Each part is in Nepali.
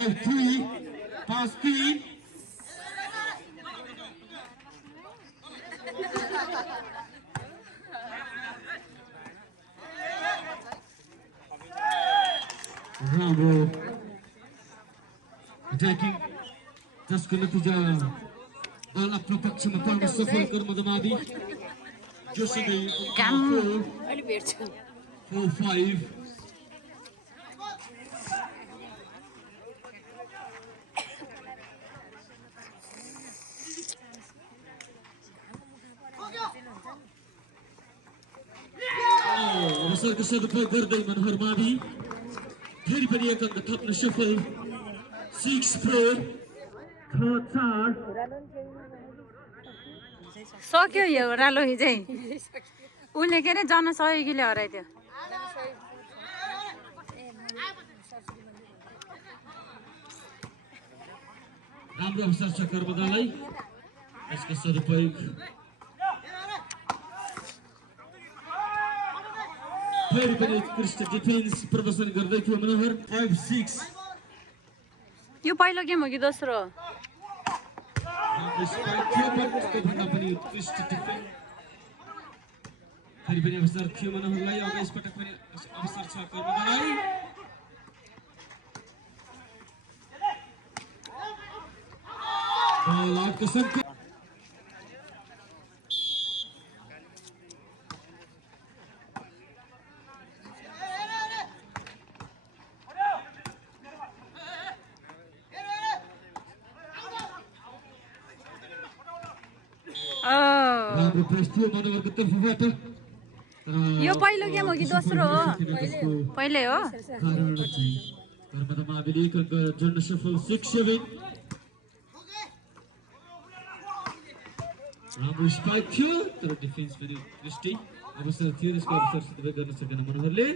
3 past 3. Rambo attacking जसको नतिजा दल आफ्नो पक्षमा पार्न सफल कर्मदमादी जोसँगै 4-5 अवसरको सदुपयोग गर्दै मनोहर मावि फेरि पनि एक अङ्क थप्न सफल 6-4 सक्यो यो ओह्रालो हिजै उसले के अरे जनसहयोगीले हराइदियो राम्रो अवसर छ कर्मदालाई यसको सदुपयोग फेरि पनि उत्कृष्ट डिफेन्स प्रदर्शन गर्दै थियो मनोहर 5-6 यो पहिलो गेम हो कि दोस्रो भन्दा पनि उत्कृष्ट डिफेन्स फेरि पनि अवसर थियो मनोहरलाई अब यसपटक पनि अवसर छ कर्मदालाई बल आउटको सङ्केत यो पहिलो गेम हो कि दोस्रो हो पहिलै हो कर्मदा माविले एक अङ्क जोड्न सफल 6-7 राम्रो स्पाइक थियो तर डिफेन्स पनि उत्कृष्टै अवसर थियो त्यसको अवसर सदुपयोग गर्न सकेन मनोहरले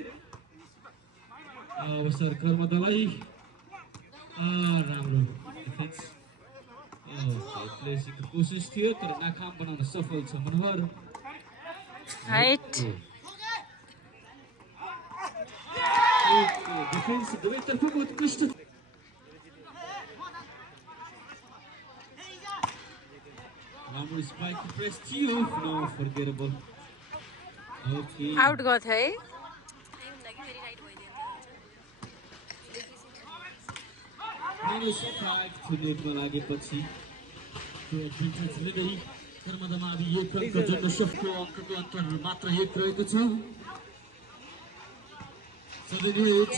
अवसर कर्मदालाई राम्रो डिफेन्स प्लेसिङको कोसिस थियो तर नाकाम बनाउन सफल छ मनोहर डिफेन्स दुवैतर्फको उत्कृष्ट राम्रो स्पाइक प्रेस थियो नो फर्गेटेबल आउट गयो है -5 मिनेटमा लागेपछि एडभान्टेज लिँदै कर्मदा मावि एक अङ्क जोड्न सफल अङ्कको अन्तर मात्र एक रहेको छ 7-8